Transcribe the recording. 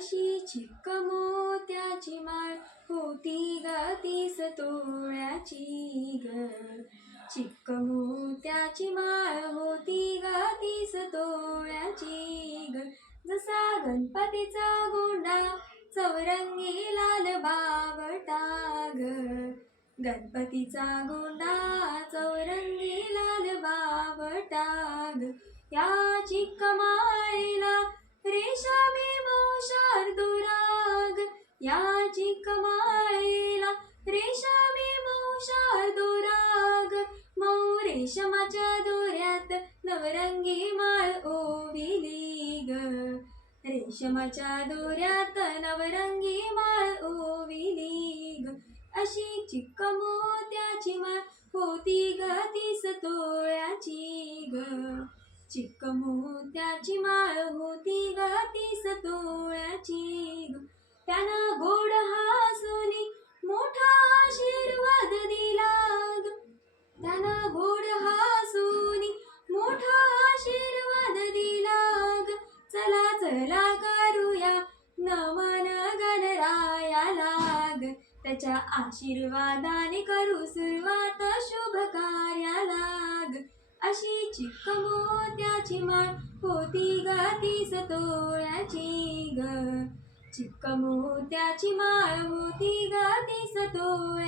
अशी चिक्क मोत्याची माळ होती ग तोळ्याची ग. चिक्क मोत्याची माळ होती ग तोळ्याची ग. जसा गणपतीचा गोंडा चौरंगी लाल बावटा ग. गणपतीचा गोंडा चौरंगी लाल बावटा ग. या चिक्क याची या चिक्क माळेला रेशमी मोशार दुराग मऊ रेशमाच्या दोऱ्यात नवरंगी माळ ओविली ग रेशमाच्या दोऱ्यात नवरंगी माळ ओविली ग अशी चिक्क मोत्याची माळ होती ग तीस तोळ्याची ग. चिक्क मोत्याची माळ होती ग तीस तोळ्याची ग. त्यानं गोड हासुनी मोठा आशीर्वाद दिला ग. त्यानं गोड हासुनी मोठा आशीर्वाद दिला चला चला करूया नमन गणरायाला ग. त्याच्या आशीर्वादाने करू सुरुवात शुभ कार्याला अशी चिक्क मोत्याची माळ होती ग तीस तोळ्याची ग. चिक्क मोत्याची माळ होती ग दिसतो